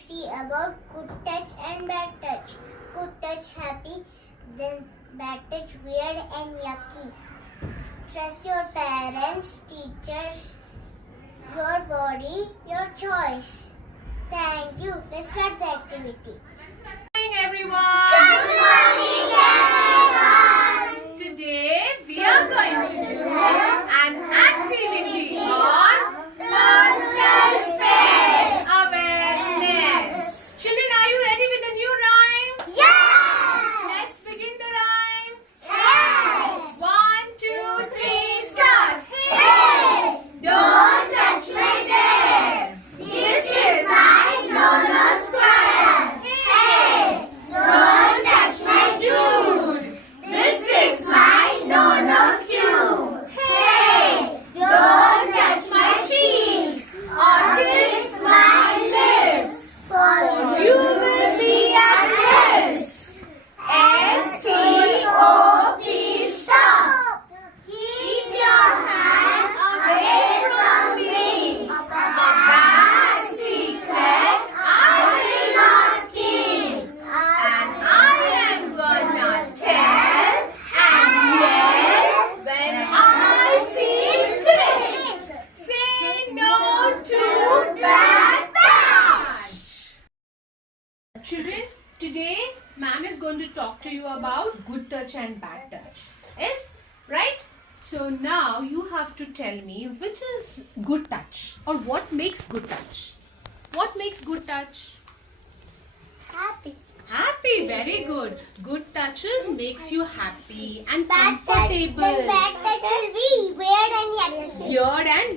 see about good touch and bad touch. Good touch happy, then bad touch weird and yucky. Trust your parents, teachers, your body, your choice. Thank you. Let's start the activity. Good morning, everyone. Good morning, everyone. Today we are going to do an activity on personal space awareness. Children, are you ready with the new rhyme? Yes. Let's begin the rhyme. Yes. 1, 2, 3, start. Hey, Don't touch my hair. this is my Nono square. Hey, Don't touch my dude. This is my Nono cube. Hey, don't touch my cheeks or kiss my lips. For You will be at risk. S-T-O-P, stop. Keep your hands away from me. A bad secret I will not keep. And I am gonna tell and yell when I feel great. Say no to bad touch. Children, today ma'am is going to talk to you about good touch and bad touch. Yes, right? So now you have to tell me which is good touch or what makes good touch. What makes good touch? Happy. Happy, very good. Good touches makes you happy and Bad touch. comfortable. Then bad touch will be weird and yucky. Weird and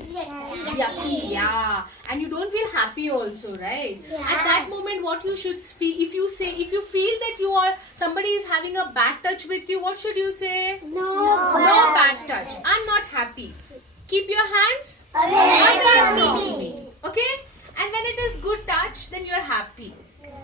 yucky, yeah. And you don't feel happy also, right? At that moment, what you should feel, if you feel that somebody is having a bad touch with you, what should you say? No. No bad touch. I'm not happy. Keep your hands Away from from me. Okay? And when it is good touch, then you're happy.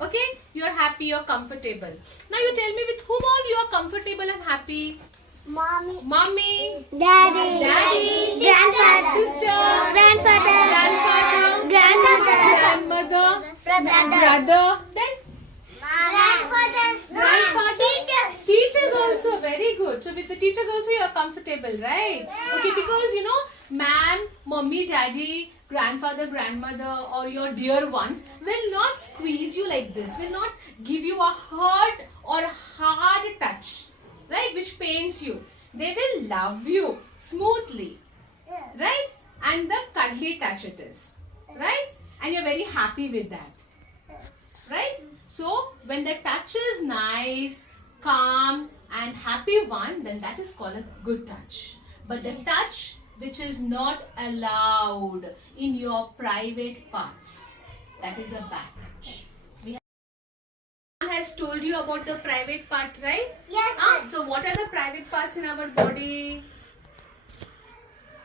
Okay? You're happy, you're comfortable. Now you tell me with whom all you are comfortable and happy? Mommy. Mommy, Daddy. Daddy, Grandfather. sister, Grandfather. grandfather, Grandmother. grandmother, brother, then Grandfather. teachers also, very good. So with the teachers also you are comfortable, right? Okay, because ma'am, mommy, daddy, grandfather, grandmother or your dear ones will not squeeze you like this, will not give you a hurt or hard touch, right, which pains you. They will love you smoothly, right? And the cuddly touch it is, right? And you're very happy with that, right? So when the touch is nice, calm and happy one, then that is called a good touch. But the touch which is not allowed in your private parts, that is a bad touch. Ma'am has told you about the private part, right? Yes. So what are the private parts in our body?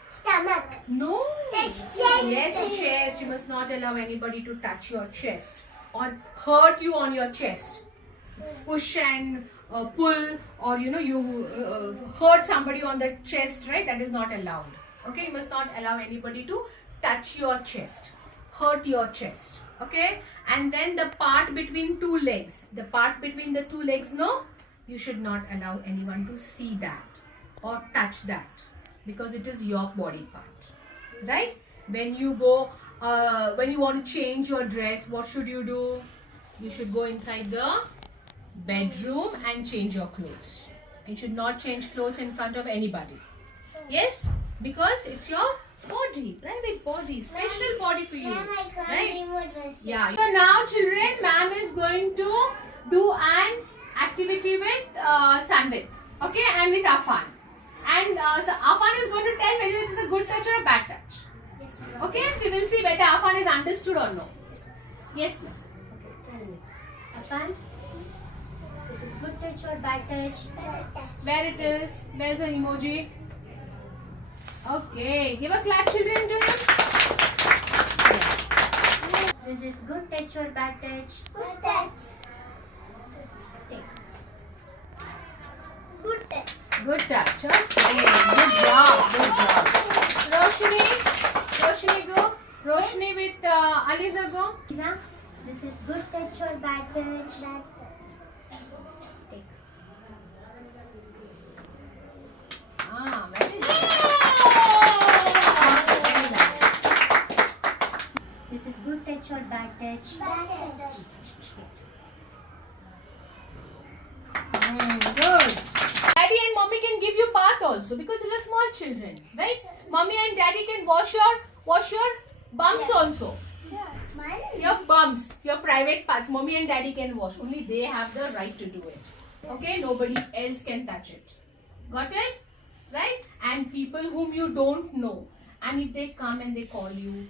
Stomach. No. Chest. Yes, chest. You must not allow anybody to touch your chest or hurt you on your chest. Push and pull, or you hurt somebody on the chest, right? That is not allowed. Okay, you must not allow anybody to touch your chest, hurt your chest. Okay, and then the part between two legs, no, you should not allow anyone to see that or touch that, because it is your body part, right? When you go, when you want to change your dress, what should you do? You should go inside the bedroom and change your clothes. You should not change clothes in front of anybody. Yes, because it's your body, private body, special body for you, right? Yeah. So now, children, ma'am is going to do an activity with Sanvit, okay, and with Afan. And so Afan is going to tell whether it is a good touch or a bad touch. Okay, we will see whether Afan is understood or no. Yes, ma'am. Afan, this is good touch or bad touch? Where it is? Where's the emoji? Okay, give a clap, children, to him. This is good touch or bad touch? Good touch. Take. Good touch. Good touch. Okay, good job, good job. Roshni go. Roshni with Aliza go. Lisa, This is good touch or bad touch? Bad touch. Take. Ah, very nice. Very nice. This is good touch or bad touch? Bad touch. Good. Daddy and mommy can give you bath also because you are small children, right? Mommy and daddy can wash your bums also. Your bums, your private parts. Mommy and daddy can wash. Only they have the right to do it. Okay? Nobody else can touch it. Got it? Right? And people whom you don't know. And if they come and they call you,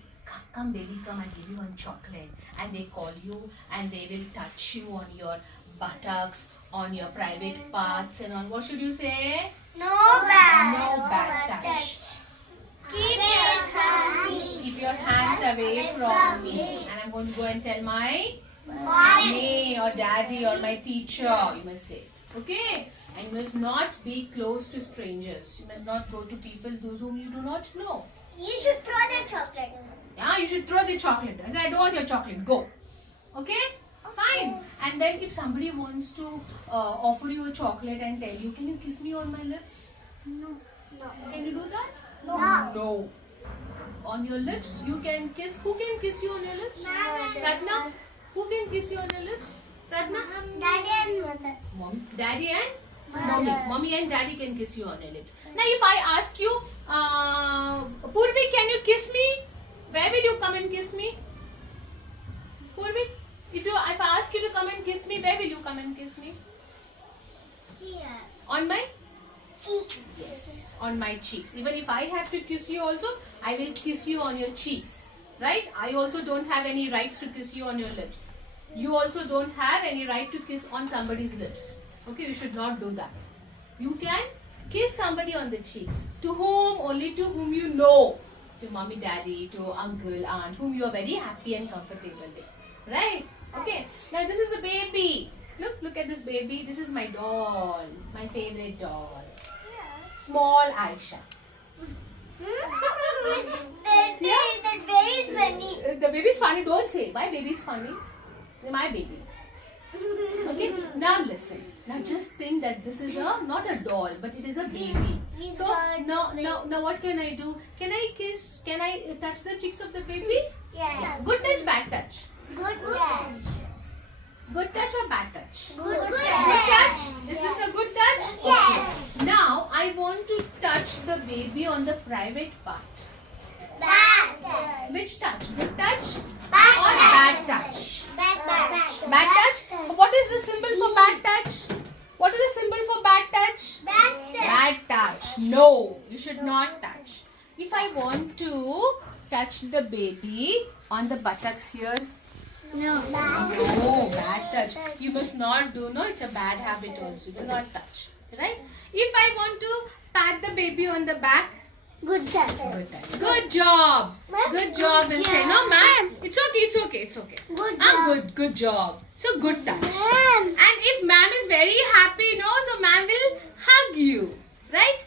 come baby, come, I'll give you one chocolate. And they call you and they will touch you on your buttocks, on your private parts and on. What should you say? No bad. No bad touch. Keep your hands. Keep your hands away from me. And I'm going to go and tell my Mommy. mommy or daddy or my teacher, you must say. Okay? And you must not be close to strangers. You must not go to people those whom you do not know. You should throw the chocolate. Yeah, you should throw the chocolate. I say, I don't want your chocolate. Go. Okay? Fine. And then if somebody wants to offer you a chocolate and tell you, can you kiss me on my lips? No. No. Can you do that? No. No. On your lips, you can kiss. Who can kiss you on your lips? Pradna. Who can kiss you on your lips? Pradna. Daddy and mother. Mom, daddy and Mother. mommy. Mommy and daddy can kiss you on your lips. Now, if I ask you, Purvi, can you kiss me? Where will you come and kiss me? Purvi, if I ask you to come and kiss me, where will you come and kiss me? Here. On my Cheek. on my cheeks. Even if I have to kiss you also, I will kiss you on your cheeks. Right? I also don't have any rights to kiss you on your lips. You also don't have any right to kiss on somebody's lips. Okay, you should not do that. You can kiss somebody on the cheeks. To whom? Only to whom you know. To mommy, daddy, to uncle, aunt, whom you are very happy and comfortable with. Right? Okay. Now this is a baby. Look at this baby. This is my doll. My favorite doll. Small Aisha. That baby is funny. The baby is funny. Don't say. Why baby is funny? They're my baby. Okay. Now listen. Now just think that this is not a doll, but it is a baby. He's So got now what can I do? Can I kiss? Can I touch the cheeks of the baby? Yes. Good touch, bad touch. Good touch. Good touch or bad touch? Good Good touch. touch. Is this a good touch? Yes. Okay. Now I want to touch the baby on the private part. Bad touch. Which touch? Good touch Bad or touch. bad touch? Bad touch. Bad touch? What is the symbol for bad touch? What is the symbol for bad touch? Bad touch. Bad touch. No, you should not touch. If I want to touch the baby on the buttocks here, No. no, bad touch. You must not do. No, it's a bad habit also. Do not touch. Right? If I want to pat the baby on the back, Good touch. good touch. Good job. Good job. And say, no, ma'am. It's okay. Good Ah, job. good job. So good touch. Ma'am. And if ma'am is very happy, no, so ma'am will hug you. Right?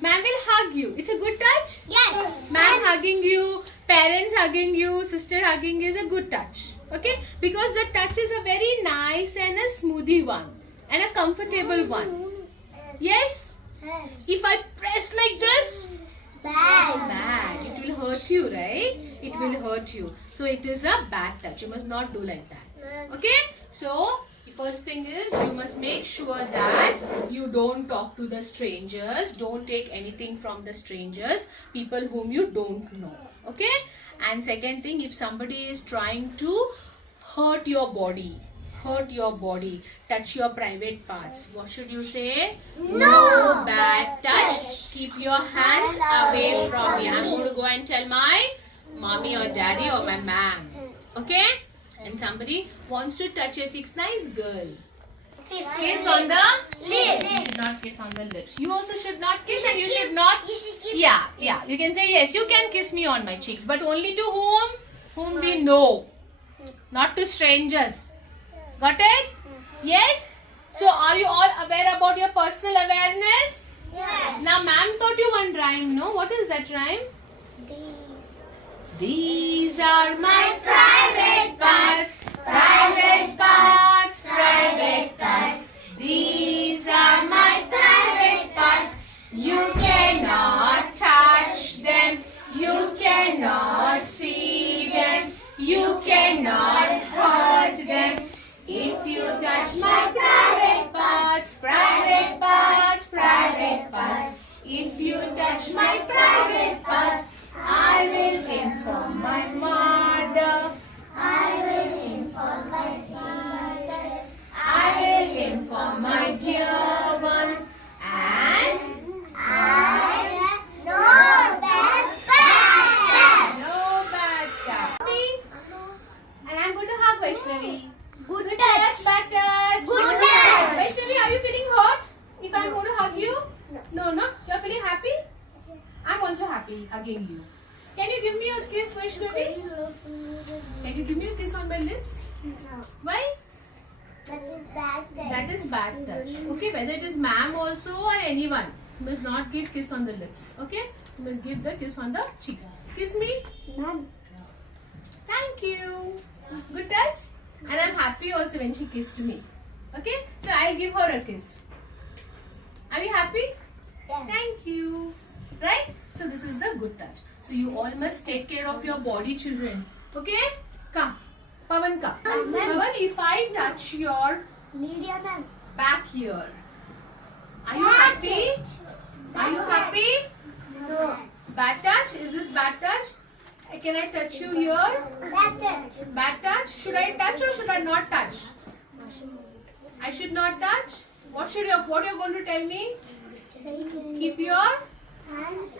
Ma'am will hug you. It's a good touch. Yes. Ma'am hugging you, parents hugging you, sister hugging you is a good touch. Okay? Because the touch is a very nice and a smoothie one. And a comfortable one. Yes? If I press like this, Bad. bad. It will hurt you, right? It will hurt you. So it is a bad touch. You must not do like that. Okay? So, the first thing is you must make sure that you don't talk to the strangers. Don't take anything from the strangers. People whom you don't know. Okay? And second thing, if somebody is trying to hurt your body, touch your private parts, what should you say? No bad touch. Keep your hands away from me. I'm going to go and tell my mommy or daddy or my ma'am. Okay? And somebody wants to touch your cheeks. Nice girl. Kiss on the Lips. You should not kiss on the lips. You also should not kiss and you should not. You should give. Yeah. You can say yes. You can kiss me on my cheeks, but only to whom? Whom we know. Not to strangers. Got it? Yes? So are you all aware about your personal awareness? Yes. Now ma'am taught you one rhyme, no? What is that rhyme? These are my private parts. hugging you. Can you give me a kiss, Vaishnavi? Can you give me a kiss on my lips? No, Why? that is bad touch. That is bad touch. Okay, whether it is ma'am also or anyone, you must not give kiss on the lips. Okay, you must give the kiss on the cheeks. Kiss me. None. Thank you. Good touch. And I'm happy also when she kissed me. Okay, so I'll give her a kiss. Are you happy? Yes. Thank you. Right? So this is the good touch. So you all must take care of your body, children. Okay? Come. Pavan, come. Pavan, if I touch your Medium and back here, are you happy? Are you happy? no. Bad touch? Is this bad touch? Can I touch you here? Bad touch. Bad touch? Should I touch or should I not touch? I should not touch? What you're going to tell me? Keep your Hands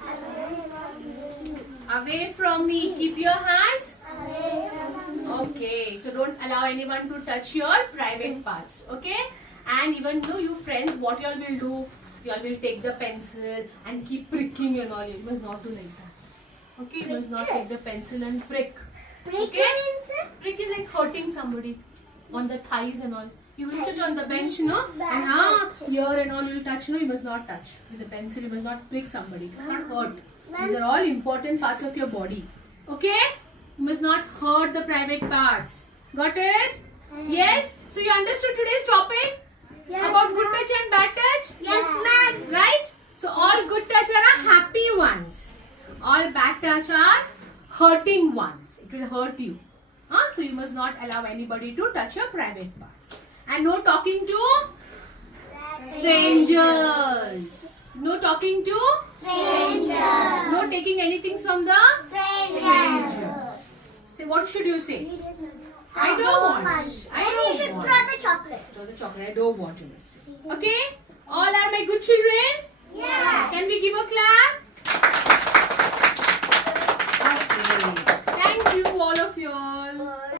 away from me. Keep your hands. away from Okay. So don't allow anyone to touch your private parts. Okay? And even though you friends, what you all will do? You all will take the pencil and keep pricking and all. You must not do like that. Okay? You must not take the pencil and prick. Okay? Prick is like hurting somebody on the thighs and all. You will sit on the bench, no? And here and all you will touch, no? You must not touch. With the pencil, you must not prick somebody. It must not hurt. These are all important parts of your body. Okay? You must not hurt the private parts. Got it? Yes? So you understood today's topic? About good touch and bad touch? Yes, ma'am. Right? So all good touch are happy ones. All bad touch are hurting ones. It will hurt you. So you must not allow anybody to touch your private parts. And no talking to strangers. No talking to Stranger. no taking anything from the stranger. Say, what should you say? I don't want. I Then you don't should want. throw the chocolate. Throw the chocolate. I don't want to miss. Okay? All are my good children? Yes. Can we give a clap?